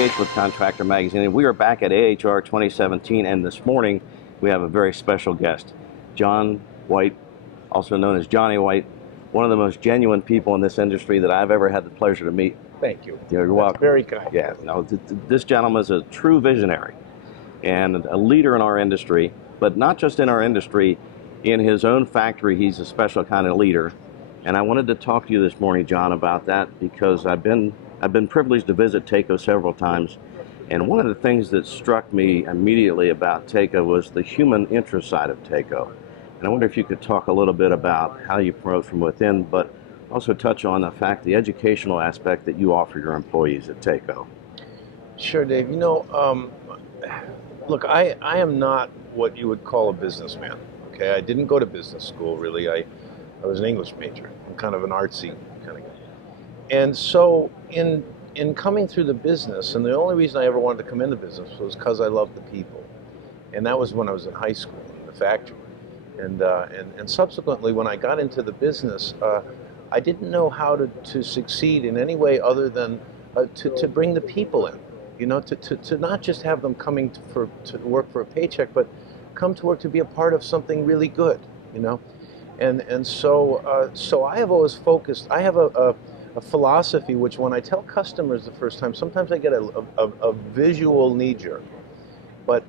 Engage with Contractor Magazine, and we are back at AHR 2017, and this morning we have a very special guest, John White, also known as Johnny White, one of the most genuine people in this industry that I've ever had the pleasure to meet. Thank you. You're welcome. Very kind. Yeah, no, this gentleman is a true visionary and a leader in our industry, but not just in our industry. In his own factory, he's a special kind of leader. And I wanted to talk to you this morning, John, about that because I've been privileged to visit TACO several times, and one of the things that struck me immediately about TACO was the human interest side of TACO. And I wonder if you could talk a little bit about how you promote from within, but also touch on the educational aspect that you offer your employees at TACO. Sure, Dave. You know, look, I am not what you would call a businessman. Okay, I didn't go to business school really. I was an English major. I'm kind of an artsy kind of guy. And so in coming through the business, and the only reason I ever wanted to come into business was because I loved the people. And that was when I was in high school in the factory. And subsequently, when I got into the business, I didn't know how to succeed in any way other than to bring the people in. You know, to not just have them coming to work for a paycheck, but come to work to be a part of something really good, you know. And so I have always focused. I have a philosophy which, when I tell customers the first time, sometimes I get a visual knee-jerk, but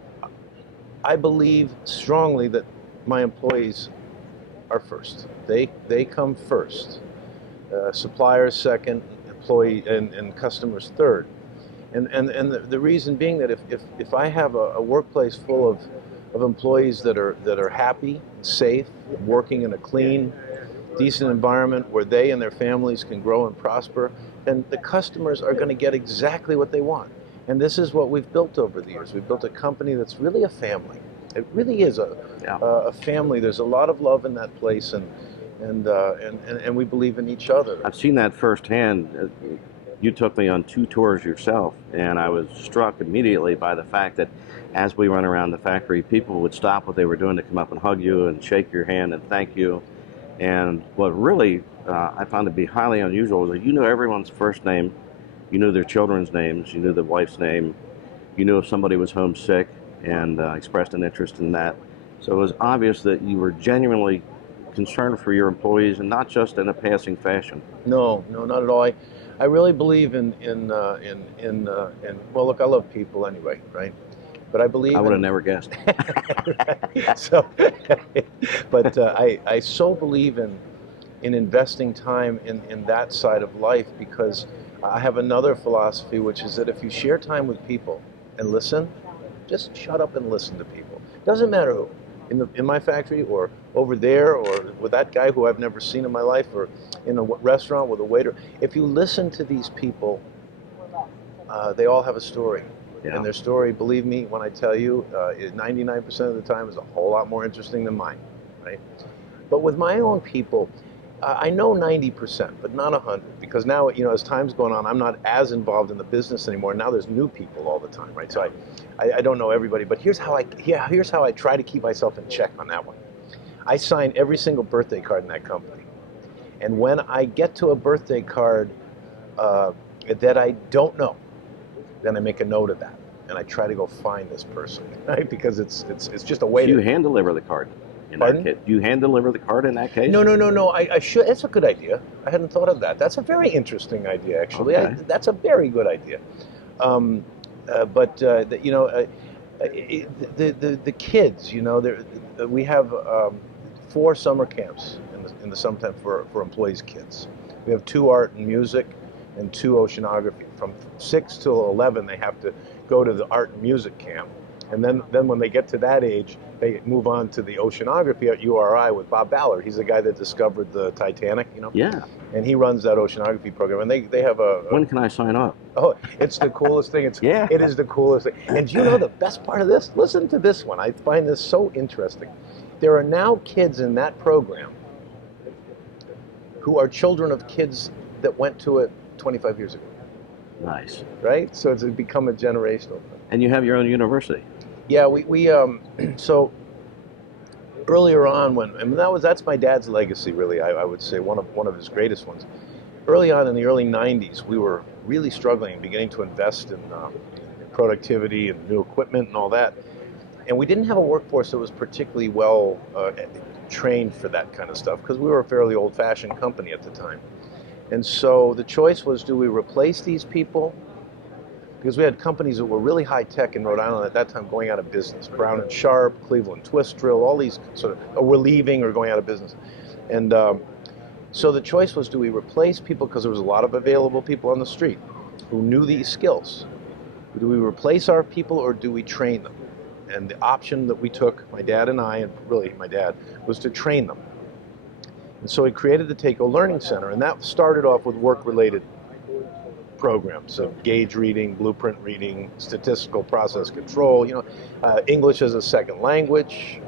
I believe strongly that my employees are first. They come first. Suppliers second, employee and customers third. And the reason being that if I have a workplace full of employees that are happy, safe, working in a clean, decent environment where they and their families can grow and prosper, then the customers are going to get exactly what they want. And this is what we've built over the years. We've built a company that's really a family. It really is a family. There's a lot of love in that place, and we believe in each other. I've seen that firsthand. You took me on 2 tours yourself, and I was struck immediately by the fact that as we run around the factory, people would stop what they were doing to come up and hug you and shake your hand and thank you. And what really I found to be highly unusual was that you knew everyone's first name, you knew their children's names, you knew the wife's name, you knew if somebody was homesick, and expressed an interest in that. So it was obvious that you were genuinely concerned for your employees, and not just in a passing fashion. No, not at all. I really believe in well, look, I love people anyway, right? But I believe I would have never guessed. So, but I so believe in investing time in that side of life, because I have another philosophy, which is that if you share time with people and listen, just shut up and listen to people. Doesn't matter who, in my factory or over there or with that guy who I've never seen in my life, or in a restaurant with a waiter. If you listen to these people, they all have a story. Yeah. And their story, believe me when I tell you, 99% of the time is a whole lot more interesting than mine, right? But with my own people, I know 90%, but not 100, because now, you know, as time's going on, I'm not as involved in the business anymore. Now there's new people all the time, right? So I don't know everybody, but here's how I try to keep myself in check on that one. I sign every single birthday card in that company. And when I get to a birthday card that I don't know, then I make a note of that, and I try to go find this person, right? Because it's just a way to... You hand deliver the card in that case? Do you hand deliver the card in that case? No. I should. It's a good idea. I hadn't thought of that. That's a very interesting idea, actually. Okay. That's a very good idea. You know, the kids, you know, we have 4 summer camps in the summertime for employees' kids. We have 2 art and music and 2 oceanography. From 6 till 11, they have to go to the art and music camp. And then when they get to that age, they move on to the oceanography at URI with Bob Ballard. He's the guy that discovered the Titanic, you know? Yeah. And he runs that oceanography program. And they have a... When can I sign up? Oh, it's the coolest thing. It is the coolest thing. And do you know the best part of this? Listen to this one. I find this so interesting. There are now kids in that program who are children of kids that went to it 25 years ago. That's right. So it's become a generational thing. And you have your own university. Yeah, we so earlier on, that's my dad's legacy, really. I would say one of his greatest ones. early on in the early 90s, we were really struggling and beginning to invest in productivity and new equipment and all that. And we didn't have a workforce that was particularly well trained for that kind of stuff because we were a fairly old-fashioned company at the time. And so the choice was, do we replace these people? Because we had companies that were really high-tech in Rhode Island at that time going out of business. Brown and Sharp, Cleveland Twist Drill, all these sort of were leaving or going out of business. And so the choice was, do we replace people because there was a lot of available people on the street who knew these skills? Do we replace our people or do we train them? And the option that we took, my dad and I, and really my dad, was to train them. And so we created the TACO Learning Center, and that started off with work-related programs, so gauge reading, blueprint reading, statistical process control, English as a second language,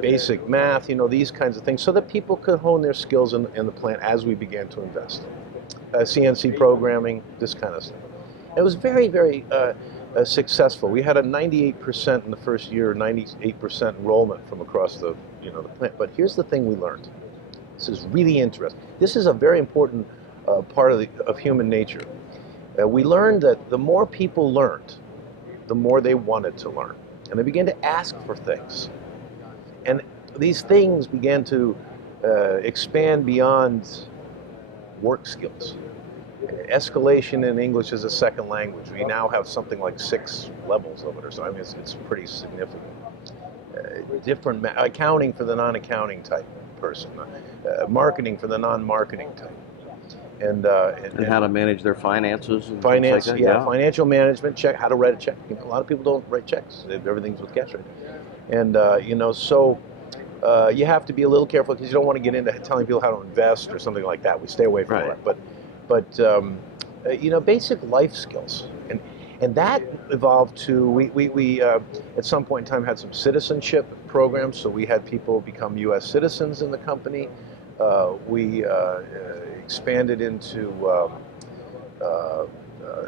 basic math, these kinds of things, so that people could hone their skills in the plant as we began to invest. CNC programming, this kind of stuff. It was very, very successful. We had a 98% in the first year, 98% enrollment from across the plant. But here's the thing we learned. This is really interesting. This is a very important part of human nature. We learned that the more people learned, the more they wanted to learn. And they began to ask for things. And these things began to expand beyond work skills. Escalation in English as a second language. We now have something like 6 levels of it or so. I mean, it's pretty significant. Different accounting for the non-accounting type person, marketing for the non-marketing type. And how to manage their finances and finance, things like that. yeah, financial management, how to write a check. A lot of people don't write checks. Everything's with cash, right? And so you have to be a little careful because you don't want to get into telling people how to invest or something like that. We stay away from that. But basic life skills, and that evolved to we at some point in time had some citizenship programs. So we had people become U.S. citizens in the company. We expanded into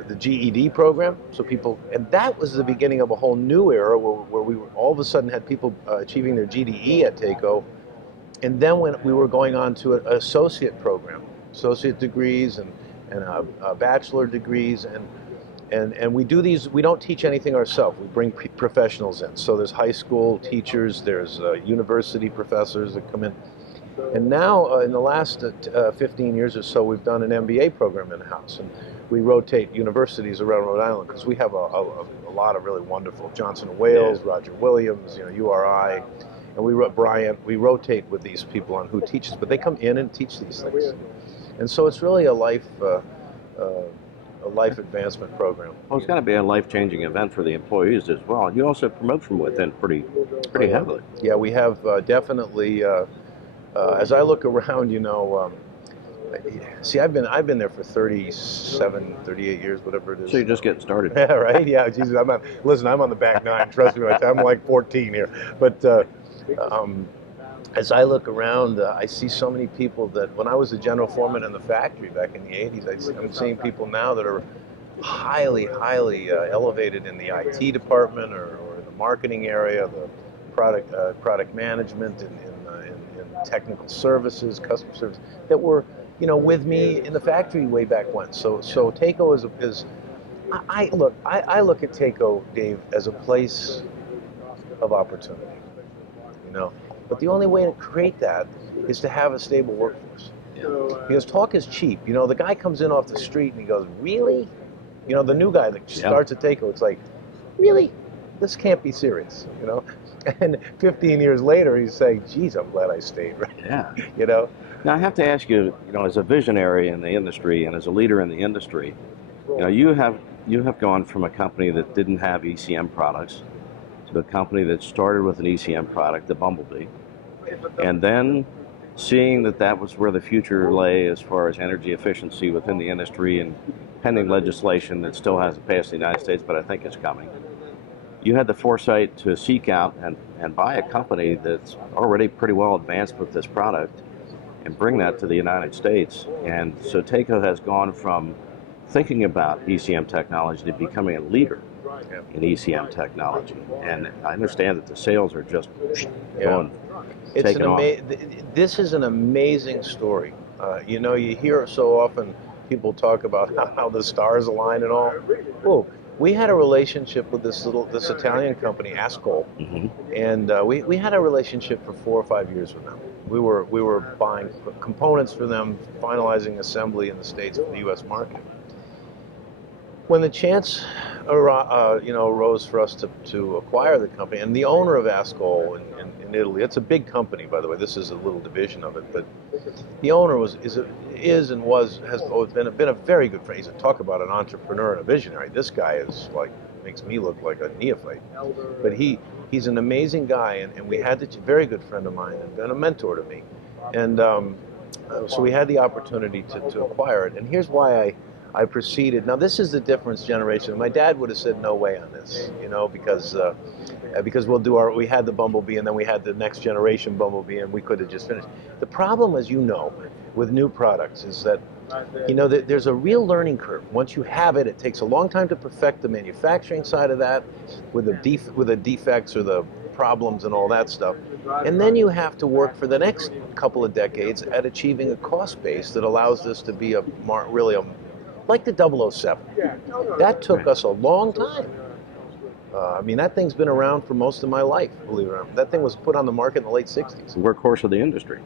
the GED program, so people, and that was the beginning of a whole new era where we all of a sudden had people achieving their GDE at TACO, and then when we were going on to an associate program, associate degrees and bachelor degrees, and we do these. We don't teach anything ourselves. We bring professionals in. So there's high school teachers, there's university professors that come in. And now, in the last 15 years or so, we've done an MBA program in-house, and we rotate universities around Rhode Island because we have a lot of really wonderful, Johnson & Wales, Roger Williams, URI, and we rotate with these people on who teaches, but they come in and teach these things. And so it's really a life advancement program. Well, it's got to be a life-changing event for the employees as well. You also promote from within pretty heavily. Yeah, we have definitely. As I look around, see, I've been there for 37, 38 years, whatever it is. So you're just getting started. Yeah, right? Yeah, Jesus, I'm on the back nine. Trust me, I'm like 14 here. But as I look around, I see so many people that when I was a general foreman in the factory back in the 80s, I'm seeing people now that are highly elevated in the IT department or in the marketing area, the product management, and in technical services, customer service, that were with me in the factory way back when. So TACO is I look at TACO, Dave, as a place of opportunity. But the only way to create that is to have a stable workforce. Because talk is cheap. The guy comes in off the street and he goes, "Really?" The new guy that starts at TACO, it's like, "Really? This can't be serious." And 15 years later, he's saying, "Geez, I'm glad I stayed." Right? Yeah. Now I have to ask you, as a visionary in the industry and as a leader in the industry, you have gone from a company that didn't have ECM products to a company that started with an ECM product, the Bumblebee, and then seeing that was where the future lay as far as energy efficiency within the industry and pending legislation that still hasn't passed in the United States, but I think it's coming. You had the foresight to seek out and buy a company that's already pretty well advanced with this product and bring that to the United States. And so TACO has gone from thinking about ECM technology to becoming a leader in ECM technology. And I understand that the sales are just going, taking off. This is an amazing story. You know, you hear so often people talk about how the stars align and all. Oh, we had a relationship with this Italian company, Ascol, Hmm. and we had a relationship for 4 or 5 years with them. We were buying components for them, finalizing assembly in the States for the U.S. market. When the chance arose for us to acquire the company, and the owner of Ascol in Italy, it's a big company, by the way. This is a little division of it, but the owner has always been a very good friend. Talk about an entrepreneur and a visionary. This guy is like makes me look like a neophyte, but he's an amazing guy, and we had a very good friend of mine and been a mentor to me, and so we had the opportunity to acquire it. And here's why I proceeded. Now this is the difference generation. My dad would have said no way on this, because we had the Bumblebee and then we had the next generation Bumblebee and we could have just finished. The problem, as you know, with new products is that there's a real learning curve. Once you have it, it takes a long time to perfect the manufacturing side of that with the defects or the problems and all that stuff. And then you have to work for the next couple of decades at achieving a cost base that allows this to be like the 007. That took us a long time. I mean, that thing's been around for most of my life, believe it or not. That thing was put on the market in the late 60s. The workhorse of the industry.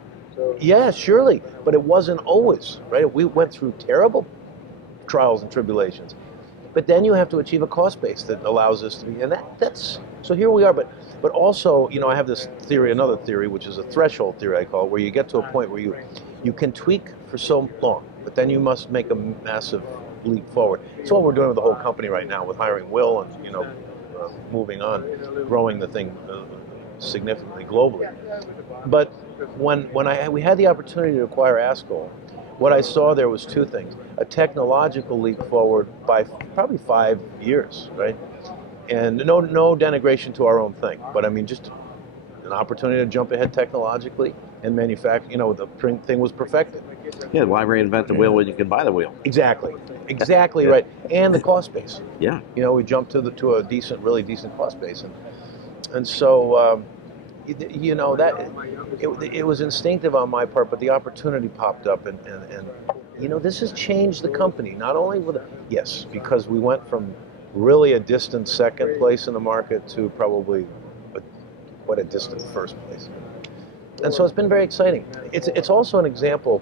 Yeah, surely, but it wasn't always, right? We went through terrible trials and tribulations. But then you have to achieve a cost base that allows us to be, and that's, so here we are. But also, I have this theory, another theory, which is a threshold theory, I call it, where you get to a point where you can tweak for so long, but then you must make a massive leap forward. It's what we're doing with the whole company right now with hiring Will and, moving on, growing the thing significantly globally. But when we had the opportunity to acquire Ascol, what I saw there was two things: a technological leap forward by probably 5 years, right? And no denigration to our own thing, but I mean just an opportunity to jump ahead technologically and manufacture. The thing was perfected. Yeah, why reinvent the wheel when you can buy the wheel? Exactly Yeah. right, and the cost base. Yeah. We jumped to a really decent cost base, and so. That it was instinctive on my part, but the opportunity popped up, and this has changed the company. Not only because we went from really a distant second place in the market to probably what a distant first place, and so it's been very exciting. It's also an example,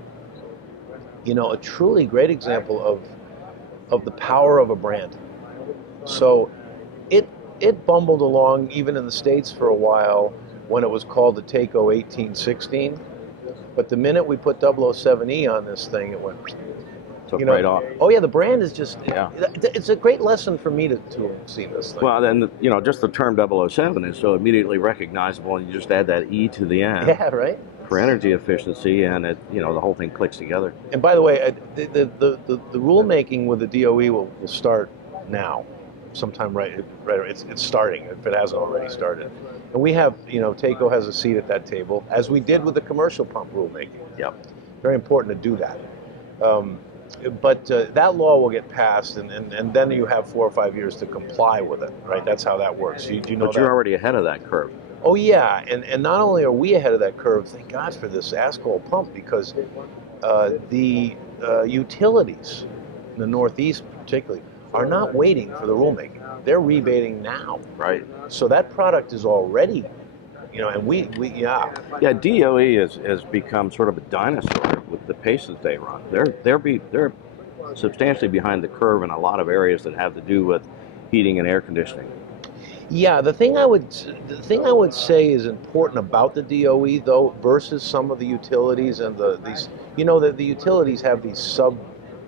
a truly great example of the power of a brand. So it bumbled along even in the States for a while, when it was called the Takeo 1816, but the minute we put 007E on this thing, it went. Took right off. Oh yeah, the brand is just. Yeah. It's a great lesson for me to have seen this thing. Well, then just the term 007 is so immediately recognizable, and you just add that E to the end. Yeah, right. For energy efficiency, and the whole thing clicks together. And by the way, the rulemaking with the DOE will start now, sometime right. It's starting if it hasn't already started. And we have, Takeo has a seat at that table, as we did with the commercial pump rulemaking. Yep. Very important to do that. But that law will get passed, and then you have 4 or 5 years to comply with it, right? That's how that works. You know But you're already ahead of that curve. Oh, yeah. And not only are we ahead of that curve, thank God for this Ascol pump, because the utilities, in the Northeast particularly, are not waiting for the rulemaking. They're rebating now. Right. So that product is already, and yeah. Yeah, DOE has become sort of a dinosaur with the pace that they run. They're substantially behind the curve in a lot of areas that have to do with heating and air conditioning. Yeah, the thing I would say is important about the DOE though, versus some of the utilities and the utilities have these sub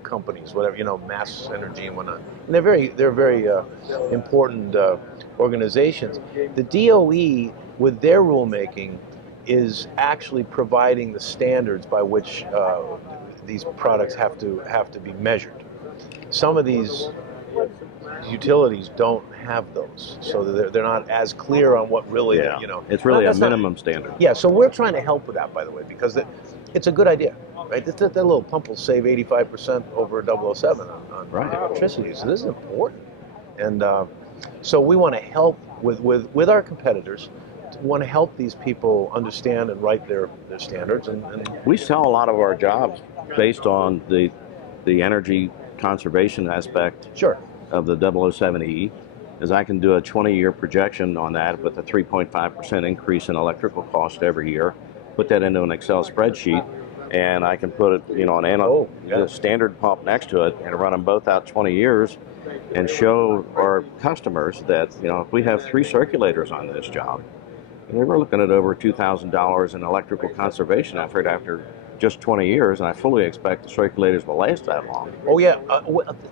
companies, whatever, Mass Energy and whatnot. And they're very important organizations. The DOE, with their rulemaking, is actually providing the standards by which these products have to be measured. Some of these utilities don't have those, so they're not as clear on what really, It's really a minimum standard. Yeah, so we're trying to help with that, by the way, because it's a good idea. Right, that little pump will save 85% over 007 on electricity. So this is important, and so we want to help with our competitors. Want to help these people understand and write their standards. And we sell a lot of our jobs based on the energy conservation aspect Sure. of the 007E, is I can do a 20-year projection on that with a 3.5% increase in electrical cost every year, put that into an Excel spreadsheet, and I can put it, a standard pump next to it and run them both out 20 years and show our customers that, if we have 3 circulators on this job, we're looking at over $2,000 in electrical conservation effort after just 20 years, and I fully expect the circulators will last that long. Oh yeah.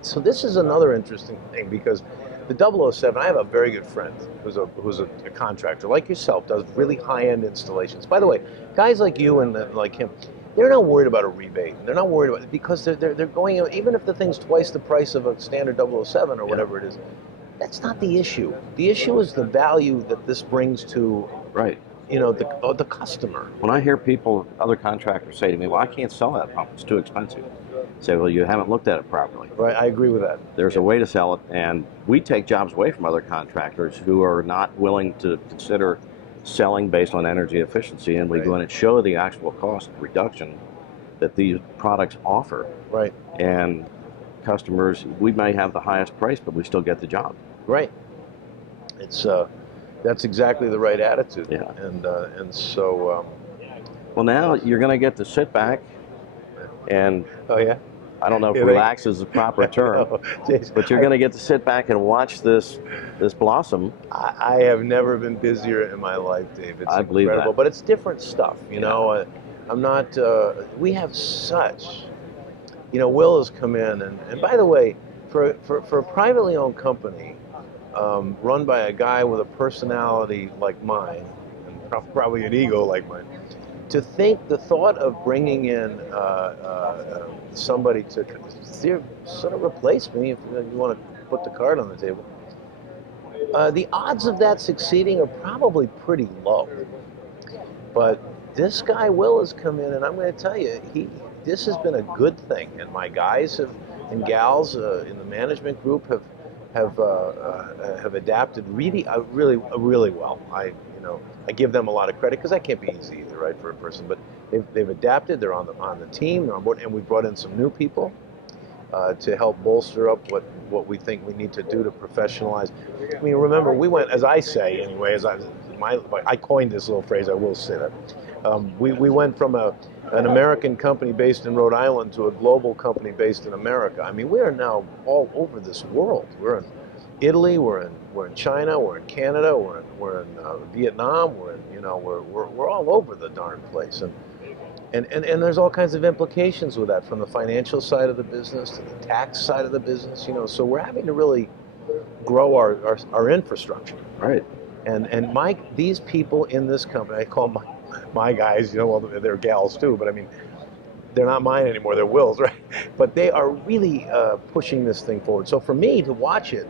So this is another interesting thing, because the 007, I have a very good friend who's a contractor like yourself, does really high-end installations. By the way, guys like you and like him, they're not worried about a rebate. They're not worried about it because they're going, even if the thing's twice the price of a standard 007 or whatever it is. That's not the issue. The issue is the value that this brings to the customer. When I hear other contractors say to me, well, I can't sell that pump, it's too expensive. I say, well, you haven't looked at it properly. Right, I agree with that. There's a way to sell it, and we take jobs away from other contractors who are not willing to consider selling based on energy efficiency, and we go in and show the actual cost reduction that these products offer. Right. And customers, we may have the highest price, but we still get the job. Right. It's that's exactly the right attitude. Yeah. And so. Well, now you're going to get to sit back and. Oh yeah. I don't know if relax is the proper term, but you're going to get to sit back and watch this blossom. I have never been busier in my life, Dave. It's I believe incredible, that. But it's different stuff, you know. I'm not. We have such. Will has come in, and by the way, for a privately owned company, run by a guy with a personality like mine, and probably an ego like mine, to think the thought of bringing in somebody to sort of replace me, if you want to put the card on the table, the odds of that succeeding are probably pretty low. But this guy Will has come in, and I'm going to tell you, this has been a good thing, and my guys and gals in the management group have adapted really well. I give them a lot of credit because that can't be easy either, right, for a person. But they've adapted. They're on the team. They're on board, and we brought in some new people to help bolster up what we think we need to do to professionalize. I mean, remember, we went, as I say anyway, I coined this little phrase. I will say that we went from an American company based in Rhode Island to a global company based in America. I mean, we are now all over this world. We're in Italy, we're in China, we're in Canada, we're in Vietnam, we're all over the darn place, and there's all kinds of implications with that, from the financial side of the business to the tax side of the business, So we're having to really grow our infrastructure. Right. And these people in this company, I call my guys, well, they're gals too, but I mean, they're not mine anymore, they're Will's, right? But they are really pushing this thing forward. So for me to watch it,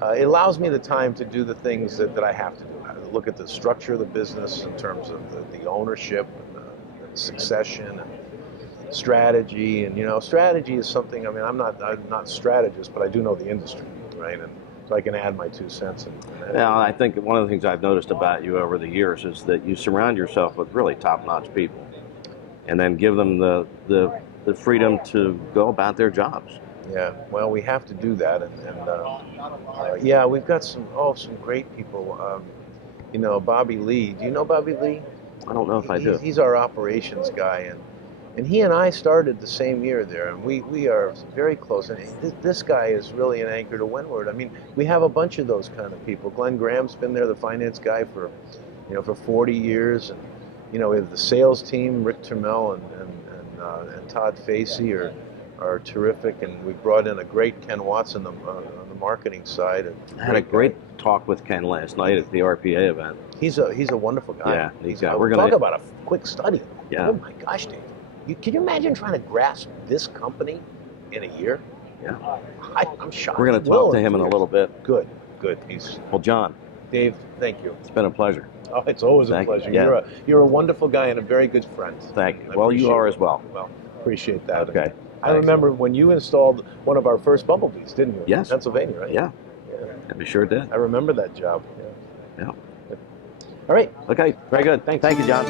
it allows me the time to do the things that I have to do. I look at the structure of the business in terms of the ownership and the succession and strategy. And strategy is something. I mean, I'm not a strategist, but I do know the industry, right? And so I can add my 2 cents. Now, I think one of the things I've noticed about you over the years is that you surround yourself with really top-notch people, and then give them the freedom to go about their jobs. Yeah, well, we have to do that, and we've got some great people. Bobby Lee. Do you know Bobby Lee? I don't know if I do. He's our operations guy, and he and I started the same year there, and we are very close. And this guy is really an anchor to windward. I mean, we have a bunch of those kind of people. Glenn Graham's been there, the finance guy, for 40 years, and we have the sales team, Rick Termel and Todd Facey are terrific, and we brought in a great Ken Watson on the marketing side. And I had a great talk with Ken last night at the RPA event. He's a wonderful guy. Yeah, we're gonna talk about a quick study. Yeah. Oh my gosh, Dave! Can you imagine trying to grasp this company in a year? Yeah. I'm shocked. We're going to talk to him in a little bit. Good. Well, John. Dave, thank you. It's been a pleasure. Oh, it's always a pleasure. Yeah. You're a wonderful guy and a very good friend. Thank you. Well, you are as well. Well, appreciate that. Okay. I remember when you installed one of our first bumblebees, didn't you? Yes. In Pennsylvania, right? Yeah. We sure did. I remember that job. Yeah. All right. Okay. Very good. Thank you, John.